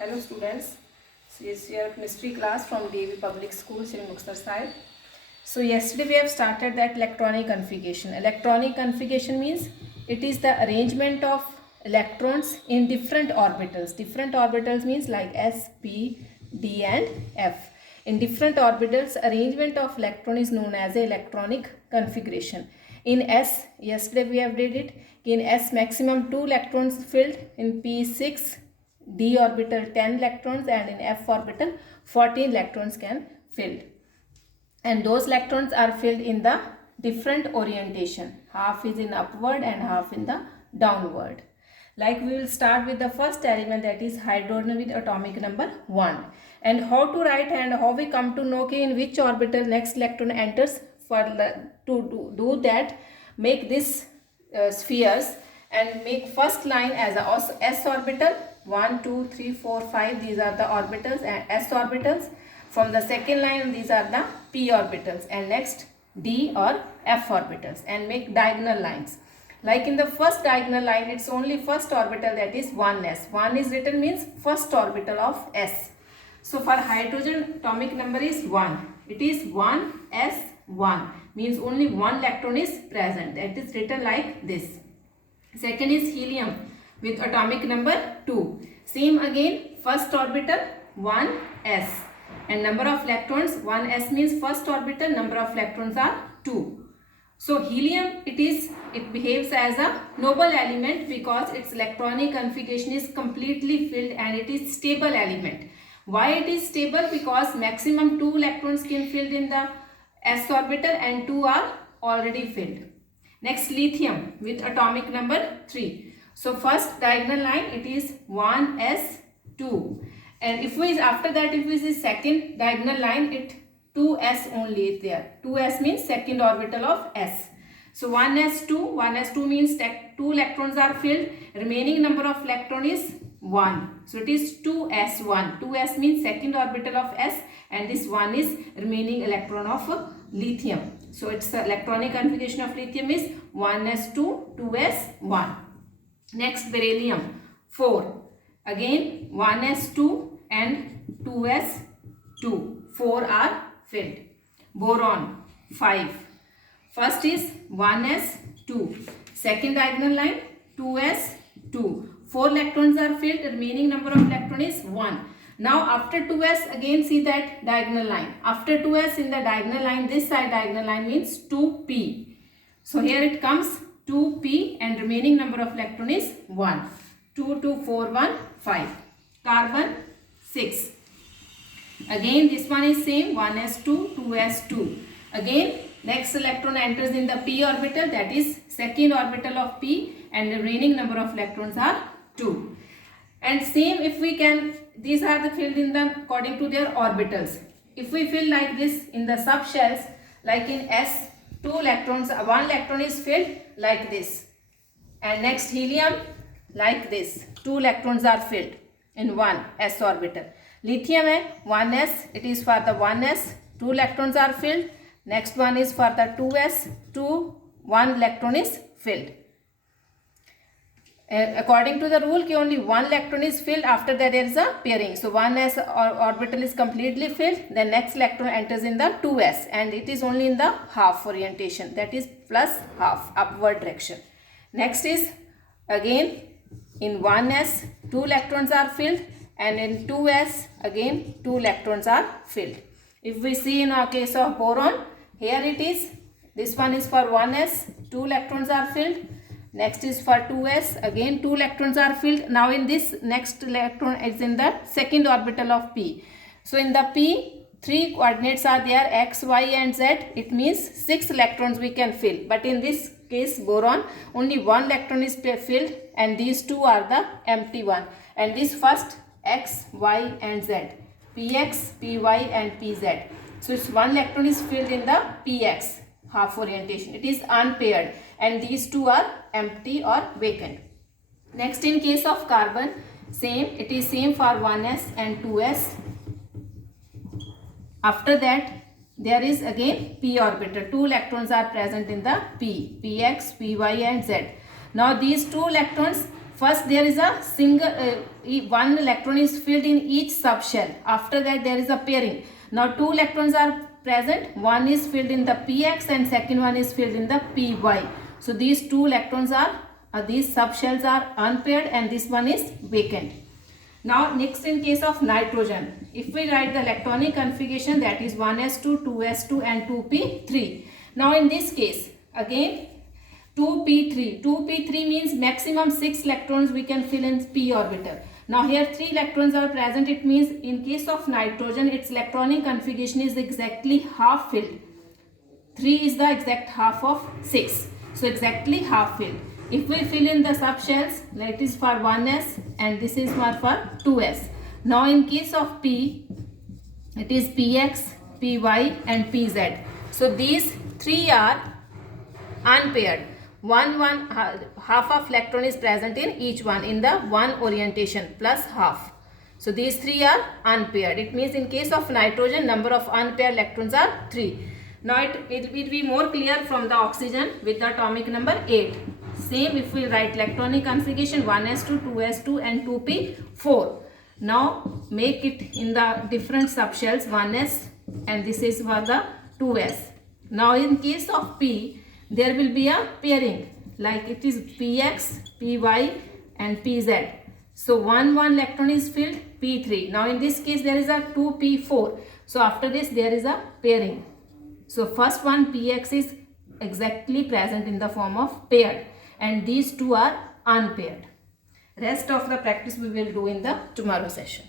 Hello students, so this is your chemistry class from DAV Public School, Sri Muktsar side. So yesterday we have started that electronic configuration. Electronic configuration means it is the arrangement of electrons in different orbitals. Different orbitals means like s, p, d and f. In different orbitals, arrangement of electron is known as a electronic configuration. In s, yesterday we have did it. In s, maximum 2 electrons filled. In p, 6. D orbital 10 electrons, and in F orbital 14 electrons can filled, and those electrons are filled in the different orientation. Half is in upward and half in the downward. Like we will start with the first element, that is hydrogen with atomic number 1, and how to write and how we come to know in which orbital next electron enters. To do that, make this spheres and make first line as a s orbital. 1, 2, 3, 4, 5, these are the orbitals and s orbitals. From the second line, these are the p orbitals, and next d or f orbitals, and make diagonal lines. Like in the first diagonal line, it's only first orbital, that is 1s. 1 is written means first orbital of s. So for hydrogen, atomic number is 1. It is 1s1, means only one electron is present. That is written like this. Second is helium with atomic number 2. Same again, first orbital 1s, and number of electrons, 1s means first orbital, number of electrons are 2. So helium, it behaves as a noble element because its electronic configuration is completely filled and it is stable element. Why it is stable? Because maximum 2 electrons can filled in the s orbital and 2 are already filled. Next, lithium with atomic number 3. So first diagonal line, it is 1s2, and if we after that, if we see second diagonal line, it 2s only is there. 2s means second orbital of s. So 1s2 means 2 electrons are filled, remaining number of electron is 1. So it is 2s1. 2s means second orbital of s, and this 1 is remaining electron of lithium. So its electronic configuration of lithium is 1s2, 2s1. Next, beryllium 4. Again 1s2 and 2s2. 4 are filled. Boron 5. First is 1s2. Second diagonal line 2s2. 4 electrons are filled. Remaining number of electron is 1. Now after 2s, again see that diagonal line. After 2s in the diagonal line, this side diagonal line means 2p. So here it comes 2p, and remaining number of electron is 1. 2, 2, 4, 1, 5. Carbon 6. Again this one is same, 1s2, 2s2. Again next electron enters in the p orbital, that is second orbital of p, and the remaining number of electrons are 2. And same, if we can, these are the filled in the according to their orbitals. If we fill like this in the subshells, like in s, 2 electrons, 1 electron is filled like this, and next helium like this, 2 electrons are filled in one s orbital. Lithium है 1s, it is for the 1s, 2 electrons are filled. Next one is for the 2s, 1 electron is filled. According to the rule, only 1 electron is filled, after that there is a pairing. So 1s orbital is completely filled, then next electron enters in the 2s, and it is only in the half orientation, that is plus half, upward direction. Next is again in 1s 2 electrons are filled, and in 2s again 2 electrons are filled. If we see in our case of boron, here it is, this one is for 1s, 2 electrons are filled. Next is for 2s, again 2 electrons are filled. Now in this next electron is in the second orbital of p. So in the p, 3 coordinates are there, x, y and z. It means 6 electrons we can fill. But in this case boron, only 1 electron is filled, and these 2 are the empty one. And this first x, y and z, px, py and pz. So it's 1 electron is filled in the px, half orientation. It is unpaired, and these 2 are empty or vacant. Next, in case of carbon, same, it is same for 1s and 2s. After that there is again p orbital, 2 electrons are present in the p, px, py and z. Now these 2 electrons First there is a single one electron is filled in each subshell. After that there is a pairing. Now 2 electrons are present. One is filled in the px and second one is filled in the py. So these 2 electrons are these subshells are unpaired and this one is vacant. Now next, in case of nitrogen, if we write the electronic configuration, that is 1s2, 2s2 and 2p3. Now in this case again 2p3. 2p3 means maximum 6 electrons we can fill in p orbital. Now here 3 electrons are present. It means in case of nitrogen its electronic configuration is exactly half filled. 3 is the exact half of 6. So exactly half filled. If we fill in the subshells, that is for 1s and this is for 2s. Now in case of p, it is px, py and pz. So these 3 are unpaired. Half of electron is present in each one in the one orientation plus half. So these 3 are unpaired. It means in case of nitrogen number of unpaired electrons are 3. Now it will be more clear from the oxygen with the atomic number 8. Same if we write electronic configuration 1s2, 2s2 and 2p4. Now make it in the different subshells 1s and this is for the 2s. Now in case of p, there will be a pairing like it is px, py and pz. So 1 electron is filled, p3. Now in this case there is a 2p4. So after this there is a pairing. So first one px is exactly present in the form of paired and these 2 are unpaired. Rest of the practice we will do in the tomorrow session.